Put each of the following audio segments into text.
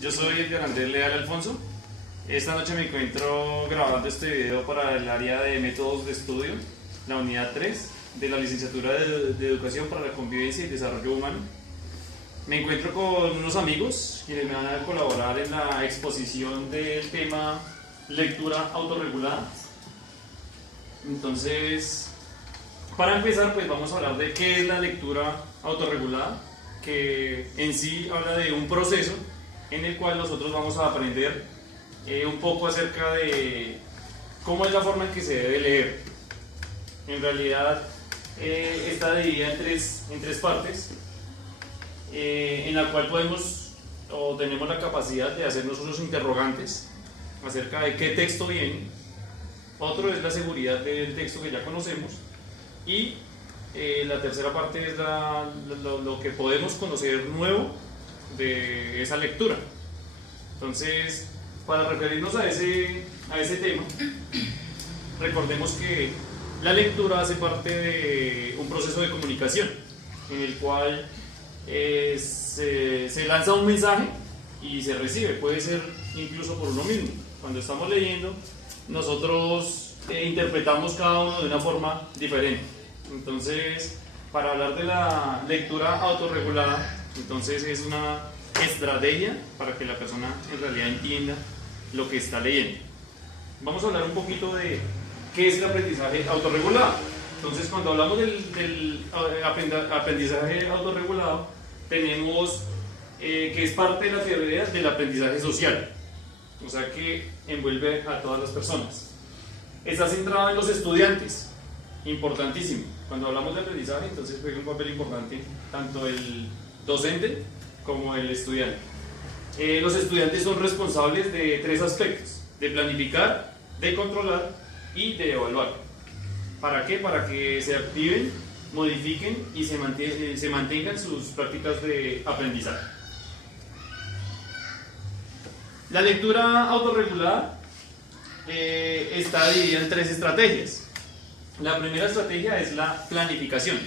Yo soy Edgar Andrés Leal Alfonso. Esta noche me encuentro grabando este video para el área de métodos de estudio, la unidad 3 de la licenciatura de Educación para la Convivencia y Desarrollo Humano. Me encuentro con unos amigos quienes me van a colaborar en la exposición del tema lectura autorregulada. Entonces, para empezar, pues vamos a hablar de qué es la lectura autorregulada, que en sí habla de un proceso en el cual nosotros vamos a aprender un poco acerca de cómo es la forma en que se debe leer. En realidad está dividida en tres partes, en la cual podemos o tenemos la capacidad de hacernos unos interrogantes acerca de qué texto viene. Otro es la seguridad del texto que ya conocemos, y la tercera parte es lo que podemos conocer nuevo de esa lectura. Entonces, para referirnos a ese tema, recordemos que la lectura hace parte de un proceso de comunicación en el cual se lanza un mensaje y se recibe, puede ser incluso por uno mismo. Cuando estamos leyendo, nosotros interpretamos cada uno de una forma diferente. Entonces, para hablar de la lectura autorregulada, entonces es una estrategia para que la persona en realidad entienda lo que está leyendo. Vamos a hablar un poquito de qué es el aprendizaje autorregulado. Entonces, cuando hablamos del aprendizaje autorregulado, tenemos que es parte de la teoría del aprendizaje social, o sea que envuelve a todas las personas. Está centrado en los estudiantes, importantísimo. Cuando hablamos de aprendizaje, entonces juega un papel importante tanto el docente como el estudiante. Los estudiantes son responsables de tres aspectos: de planificar, de controlar y de evaluar. ¿Para qué? Para que se activen, modifiquen y se mantengan sus prácticas de aprendizaje. La lectura autorregulada está dividida en tres estrategias. La primera estrategia es la planificación,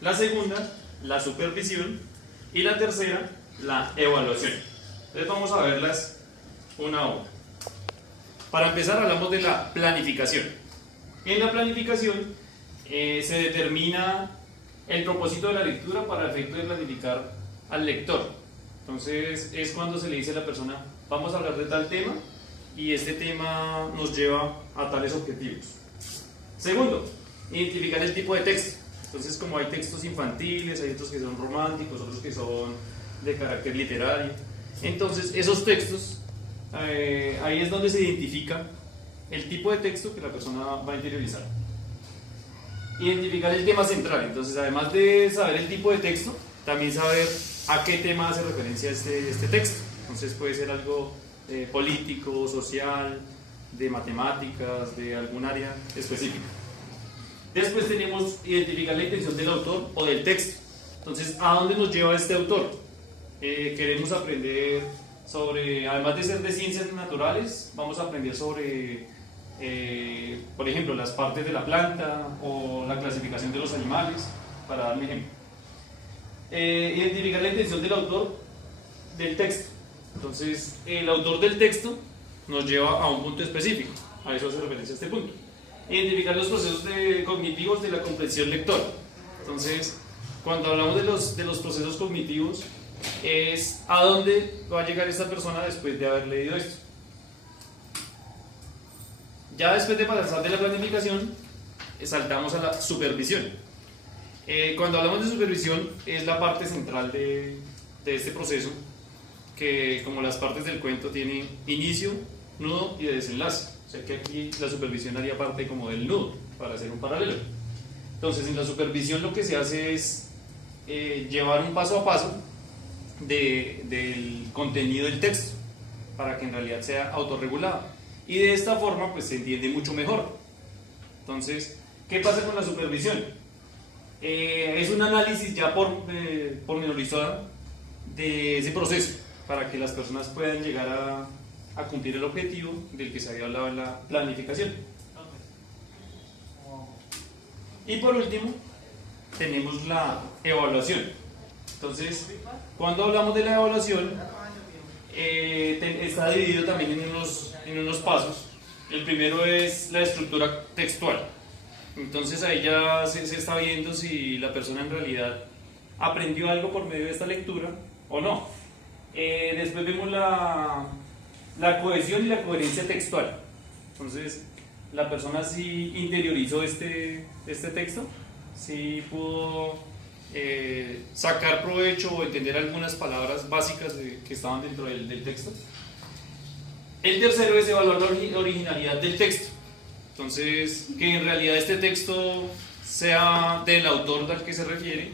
la segunda, la supervisión, y la tercera, la evaluación. Entonces vamos a verlas una a una. Para empezar, hablamos de la planificación. En la planificación se determina el propósito de la lectura para el efecto de planificar al lector. Entonces es cuando se le dice a la persona: vamos a hablar de tal tema y este tema nos lleva a tales objetivos. Segundo, identificar el tipo de texto. Entonces, como hay textos infantiles, hay otros que son románticos, otros que son de carácter literario. Entonces, esos textos, ahí es donde se identifica el tipo de texto que la persona va a interiorizar. Identificar el tema central. Entonces, además de saber el tipo de texto, también saber a qué tema hace referencia este texto. Entonces, puede ser algo político, social, de matemáticas, de algún área específica. Después tenemos identificar la intención del autor o del texto. Entonces, ¿a dónde nos lleva este autor? Queremos aprender sobre, además de ser de ciencias naturales, vamos a aprender sobre, por ejemplo, las partes de la planta o la clasificación de los animales, para dar un ejemplo. Identificar la intención del autor del texto. Entonces, el autor del texto nos lleva a un punto específico, a eso hace referencia a este punto. Identificar los procesos cognitivos de la comprensión lectora. Entonces, cuando hablamos de los procesos cognitivos, es a dónde va a llegar esta persona después de haber leído esto. Ya después de pasar de la planificación, saltamos a la supervisión. Cuando hablamos de supervisión, es la parte central de este proceso, que, como las partes del cuento, tiene inicio, nudo y desenlace. O sea que aquí la supervisión haría parte como del nudo, para hacer un paralelo. Entonces, en la supervisión lo que se hace es llevar un paso a paso del contenido del texto, para que en realidad sea autorregulado. Y de esta forma, pues se entiende mucho mejor. Entonces, ¿qué pasa con la supervisión? Es un análisis ya pormenorizado de ese proceso, para que las personas puedan llegar a cumplir el objetivo del que se había hablado en la planificación. Y por último, tenemos la evaluación. Entonces, cuando hablamos de la evaluación, está dividido también en unos pasos. El primero es la estructura textual. Entonces ahí ya se está viendo si la persona en realidad aprendió algo por medio de esta lectura o no. Después vemos la cohesión y la coherencia textual. Entonces la persona sí interiorizó este texto, sí pudo sacar provecho o entender algunas palabras básicas que estaban dentro del texto. El tercero es evaluar la originalidad del texto. Entonces, que en realidad este texto sea del autor al que se refiere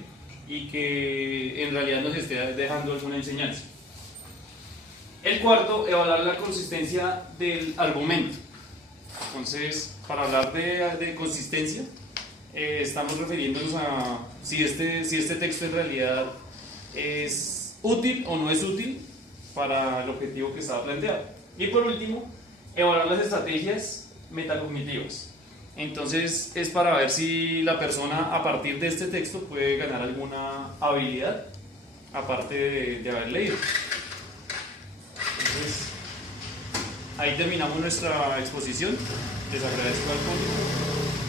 y que en realidad nos esté dejando alguna enseñanza. El cuarto, evaluar la consistencia del argumento. Entonces, para hablar de consistencia, estamos refiriéndonos a si este texto en realidad es útil o no es útil para el objetivo que estaba planteado. Y por último, evaluar las estrategias metacognitivas. Entonces es para ver si la persona a partir de este texto puede ganar alguna habilidad aparte de haber leído. Entonces ahí terminamos nuestra exposición. Les agradezco al público.